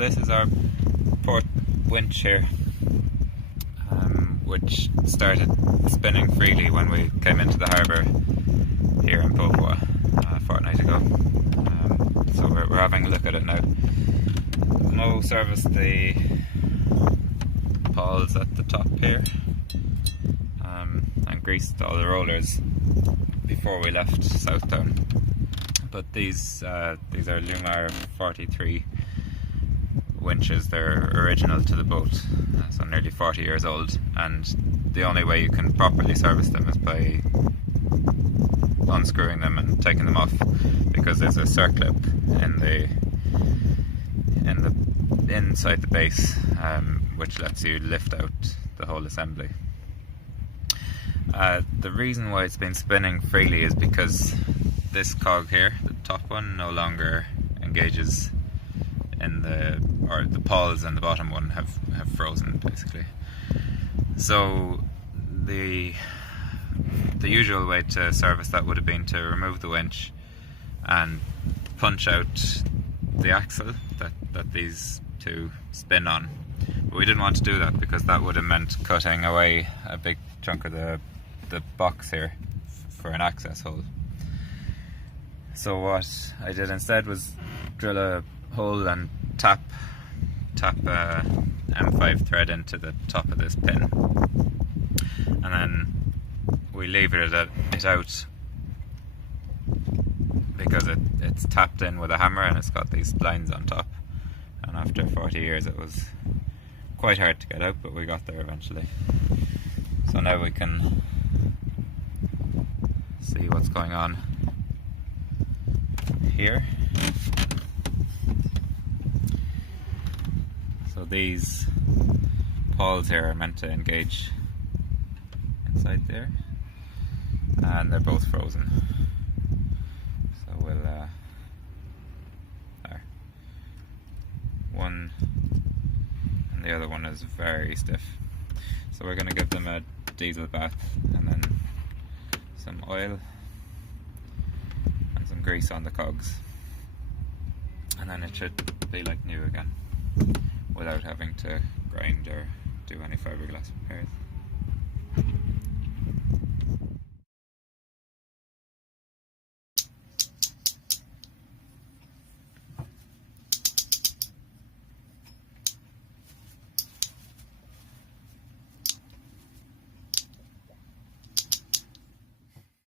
this is our port winch here, which started spinning freely when we came into the harbour here in Papua a fortnight ago. So we're having a look at it now. Mo serviced the pawls at the top here, and greased all the rollers before we left Southtown. But these are Lumar 43 winches. They're original to the boat, so nearly 40 years old, and the only way you can properly service them is by unscrewing them and taking them off, because there's a circlip inside the base, which lets you lift out the whole assembly. The reason why it's been spinning freely is because this cog here, the top one, no longer engages in the pawls, and the bottom one have frozen basically. So the usual way to service that would have been to remove the winch and punch out the axle that these two spin on. But we didn't want to do that because that would have meant cutting away a big chunk of the box here for an access hole. So what I did instead was drill a hole and tap a M5 thread into the top of this pin, and then we levered it out because it's tapped in with a hammer and it's got these splines on top, and after 40 years it was quite hard to get out, but we got there eventually. So now we can see what's going on here. So these pawls here are meant to engage inside there, and they're both frozen. So we'll there. One and the other one is very stiff. So we're going to give them a diesel bath and then some oil and some grease on the cogs, and then it should be like new again without having to grind or do any fiberglass repairs.